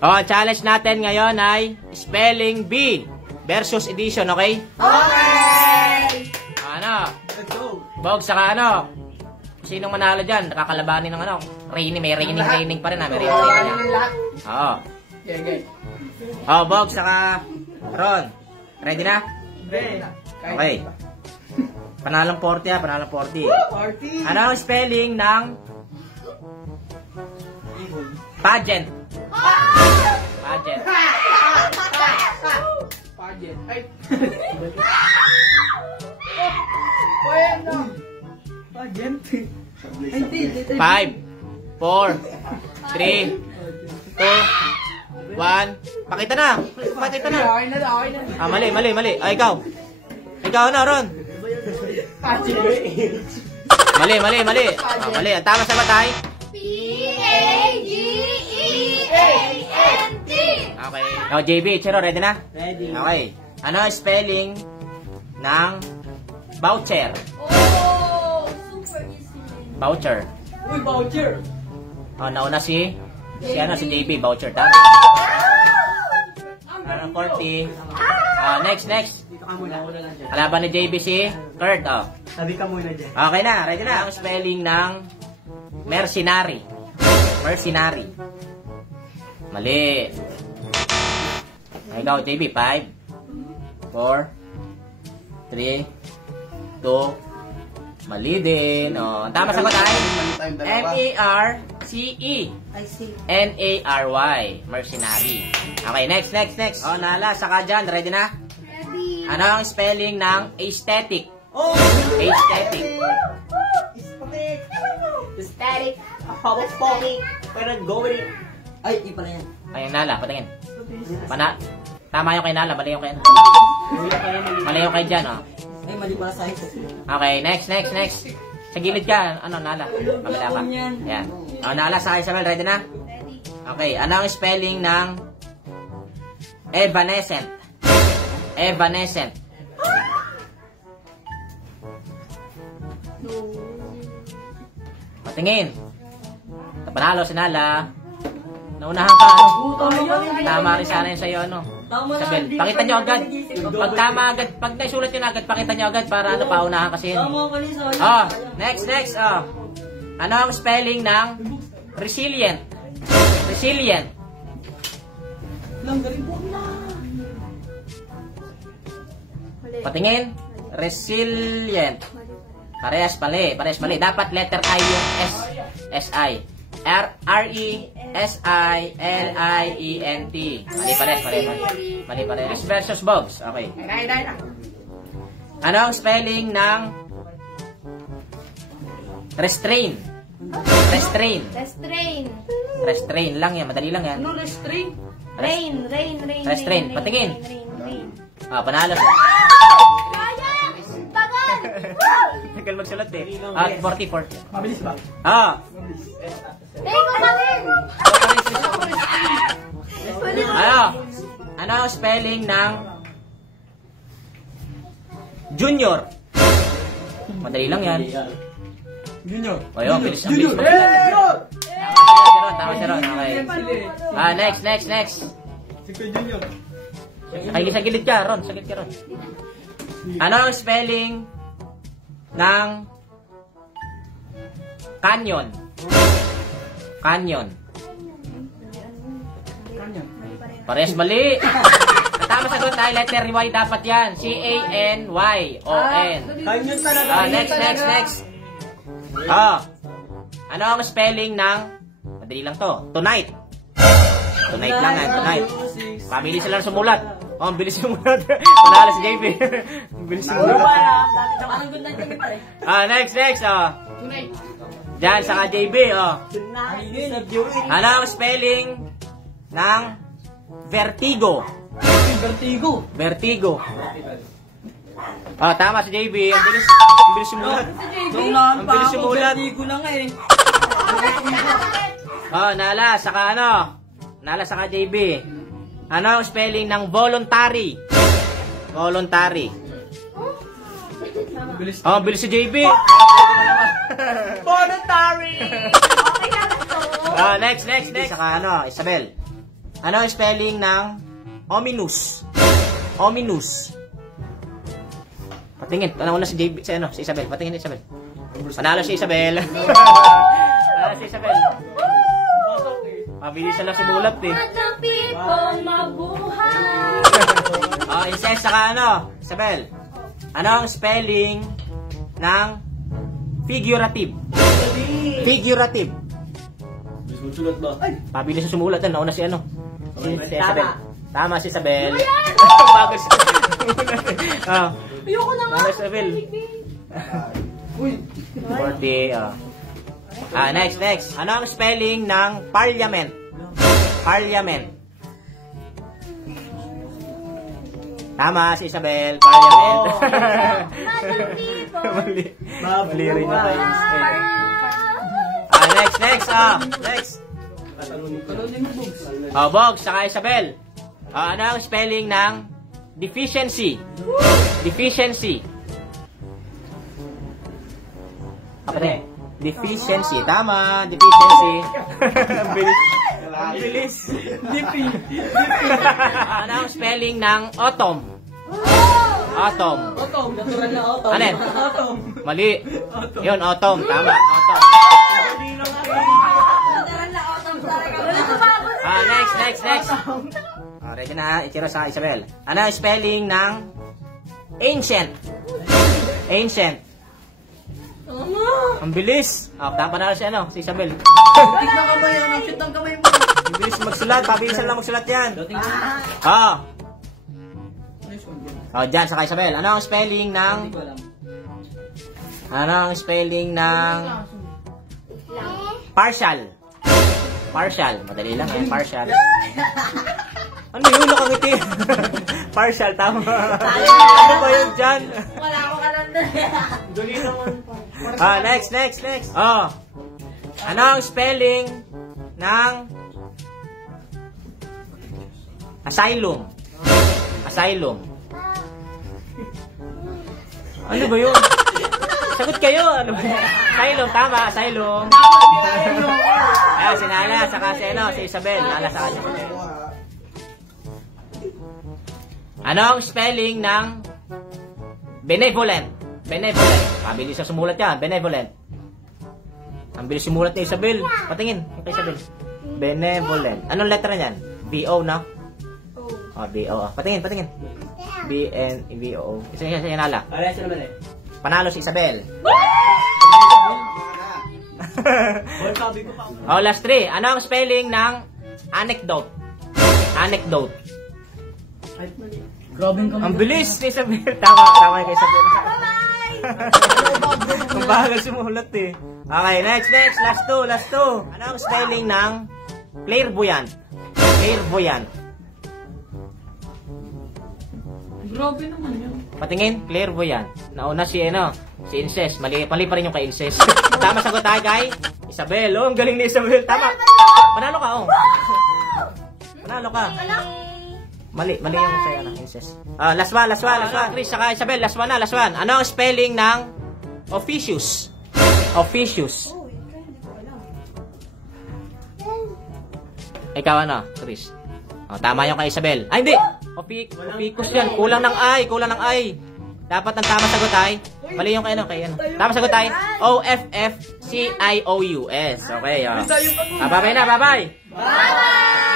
Oh, challenge natin ngayon ay spelling bee versus edition, okay? Okay! Ano? Bog, saka ano? Sinong manalo dyan? Nakakalabanin ng ano? May raining pa rin ha. May raining. Oo. Oh, Bog, saka Ron. Ready na? Okay. Panalong 40 ha, panalong 40. Ano ang spelling ng pageant? Pageant. Pageant. Ay. Pageant. 5, 4, 3, 2, 1. Pakita na. Pakita na. Okay na. Ah, mali. Ay, ikaw. Ikaw na, Ron. Mali. Ah, mali. Ang tama sagot ay P-A-G-E-A-N-T. okay. Oh, JB, Chero, ready na? Ready. Okay. Ano ang spelling ng voucher? Oh, super easy. Voucher. Uy, voucher. Oh, nauna si JB, voucher. Tama. Ano, 40. Next. Dito ka muna. Kalaban ni JB si Kurt. Oh. Sabi ka muna dyan. Okay na, ready na. Ang spelling ng mercenary. Mercenary. Mali. Ikaw, JB, 5, 4, 3, 2, mali din. Oh, ang tama sagot ay M-A-R-C-E-N-A-R-Y. Mercenary. Okay, next. Oh, Nala, saka dyan. Ready na? Ready. Ano ang spelling ng aesthetic? Oh! Aesthetic. Static. Hawak-poki. Pero going. Ay, iba na yan. Ayun, Nala, patingin. Tama yung kay Nala, mali yung kay Nala. Mali yung kay dyan, oh. Ay, mali pala sa ito. Okay, next. Sa gilid ka, ano, Nala? Pamila ka. Yan. Oh, Nala, sa Isabel, ready na? Ready. Okay, ano ang spelling ng evanescent? Evanescent. Patingin. Panalo si Nala. Naunahan ka. Tama rin sana yun sa'yo, ano? Isabel, pakita nyo agad. Pag tama agad, pag naisulat nyo na agad, pakita nyo agad para ano, paunahan kasi yun. Oh, next. Oh. Ano ang spelling ng resilient? Resilient. Patingin. Resilient. Parehas mali. Dapat letter I yung S-I. R-E-S-I-L-I-E-N-T. Mali pares. Versus Bobs. Okay. Ano ang spelling ng restrain? Restrain. Restrain lang yan. Madali lang yan. Ano restrain? Rain. Restrain. Patingin. Rain. Ah, panalo. Kaya! Tagal! Tagal magsulat eh. 40. Mabilis ba? Take ko pa rin! Ano ang spelling ng junior? Madali lang yan. Junior. O yun, bilis. Tama si Ron. Okay. Next. Sige, Junior. Ay, sa gilid ka, Ron. Sa gilid ka, Ron. Ano ang spelling ng canyon? Canyon. Parehas mali. Ang tama sagot ay letter Y dapat yan. C-A-N-Y-O-N. Canyon talaga. Next. Ano ang spelling ng, madali lang to, tonight? Tonight lang yan, tonight. Pabilis sila sumulat. Oh, ang bilis sumulat. Panalo si JP. Ang bilis sumulat. Next. Tonight. Diyan, saka JB, Ano ang spelling ng vertigo? Vertigo. Tama si JB. Ang bilis sumulat. Ang bilis sumulat. Vertigo lang eh. Nala, saka JB. Ano ang spelling ng voluntary? Voluntary. Bilis si JB. Voluntary! Okay na to. Next. Saka Isabel. Ano ang spelling ng ominous? Ominous. Patingin. Ano na si JB, si Isabel. Patingin ni Isabel. Panalo si Isabel. Panalo si Isabel. Mabilisan lang sumulat eh. Matapi kong mabuhay. Oh, incest saka ano? Isabel. Ano ang spelling ng figurative? Figurative. Sulat ba? Pabilis na sumulat. Nauna si ano? Si Isabel. Tama si Isabel. Ayan! Bago si oh. Ayoko na nga. Tama si Isabel. Uy! 40. Next. Ano ang spelling ng parliament? Parliament. Tama si Isabel. Parliament. Mali rin yung next. Bogs, saka Isabel. Ano ang spelling ng deficiency? Deficiency. Deficiency. Tama. Deficiency. Ang bilis. Ano ang spelling ng autumn? Autumn. Autumn. Natural na autumn. Ano yan? Autumn. Mali. Yun, autumn. Tama. Autumn. Natural na autumn talaga. Next. Ready na. Itiro sa Isabel. Ano ang spelling ng ancient? Ancient. Ang bilis. Panalo si ano? Si Isabel. Tignan ka ba yan? Ang cute ng kamay mo. Ang bilis magsulat. Pabilisan lang magsulat yan. Dyan, saka Isabel. Ano ang spelling ng... partial? Partial. Madali lang eh. Partial. Ano yun? Nakangiti. Partial, tama. Ano ba yun dyan? Wala akong alam na. Dali naman. Next. Ano ang spelling ng asylum? Asylum. Ano ba yun? Sagot kayo. Ano ba yun? Asylum, tama. Asylum. Ayan, si Nala, saka si Isabel. Nala sa kanya. Ano ang spelling ng benevolent? Benevolent. Pabilis sa sumulat yan. Benevolent. Ang bilis sumulat ni Isabel. Patingin. Yung kay Isabel. Benevolent. Anong letra niyan? B-O, no? B-O. Patingin. B-N-V-O. Isa Nala. Panalo si Isabel. Last 3. Ano ang spelling ng anecdote? Anecdote. Ang bilis ni Isabel. Tama kay Isabel. Ang bagal sumulat eh. Okay, next. Last 2. Ano ang spelling ng clairvoyant? Clairvoyant. Grabe naman yun. Patingin, clairvoyant. Nauna si incest. Mali pa rin yung kay incest. Tama sagot tayo kay Isabel. Ang galing ni Isabel. Tama. Panalo ka, Panalo ka. Mali yung sa'yo na, incest. Last one. Chris, saka Isabel, last one. Ano ang spelling ng officious? Officious. Ikaw Chris? Tama yung kay Isabel. Ay, hindi! Officus yan. Kulang ng I. Dapat ang tama sagot ay, mali yung kay Tama sagot ay, O-F-F-C-I-O-U-S. Okay, bye-bye na, bye-bye! Bye!